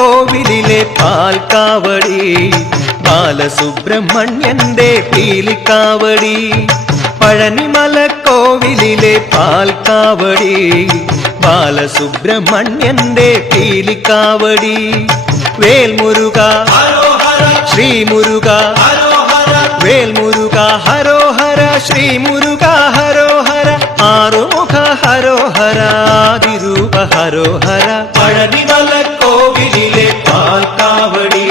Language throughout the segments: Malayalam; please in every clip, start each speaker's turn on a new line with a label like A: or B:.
A: കോവിലിലെ പാൽക്കാവടി ബാലസുബ്രഹ്മണ്യന്റെ പീലിക്കാവടി. പഴനിമല കോവിലിലെ പാൽക്കാവടി ബാലസുബ്രഹ്മണ്യന്റെ പീലിക്കാവടി. വേൽമുരുക ശ്രീമുരുക വേൽമുരുക ഹരോഹര ശ്രീമുരുക ഹരോഹര ആറുമുഖ ഹരോഹര ആദിരൂപ ഹരോഹര. പഴനിമല കോവിലി പാൽക്കാവടി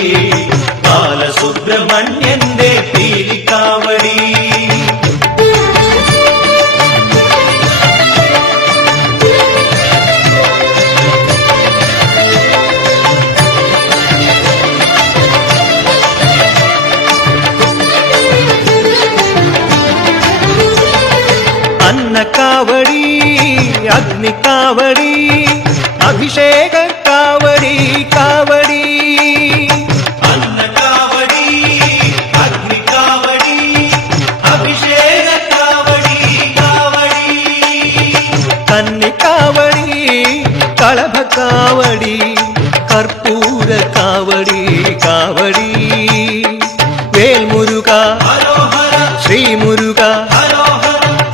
A: ബാലസുബ്രഹ്മണ്യന്റെ പീലിക്കാവടി. അന്നക്കാവടി അഗ്നിക്കാവടി അഭിഷേക காவடி கற்பூர காவடி காவடி. வேல் முருகா ஸ்ரீ முருகா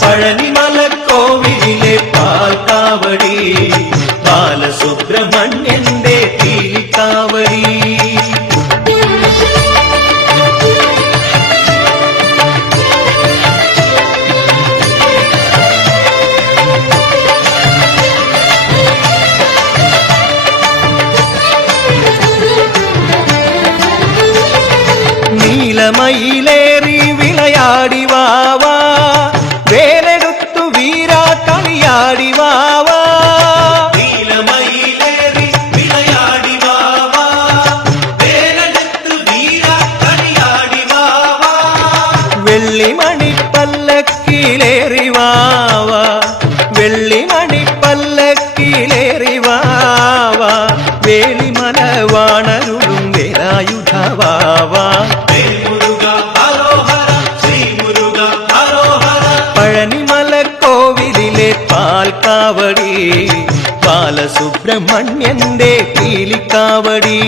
A: பழனி மலக்கோவிலே பால் காவடி பாலசுப்ரமணியன் தேதி காவடி. மயிலேறி விளையாடி வாவா வேலெடுத்து வீரா களியாடி வாவா வெள்ளி மணி பல்லக்கிலேறி வாவா வெள்ளி மணி பல்லக்கிலேறி வாவா வேலி மலவானரும் ബാലസുബ്രഹ്മണ്യന്റെ പീലിക്കാവടി.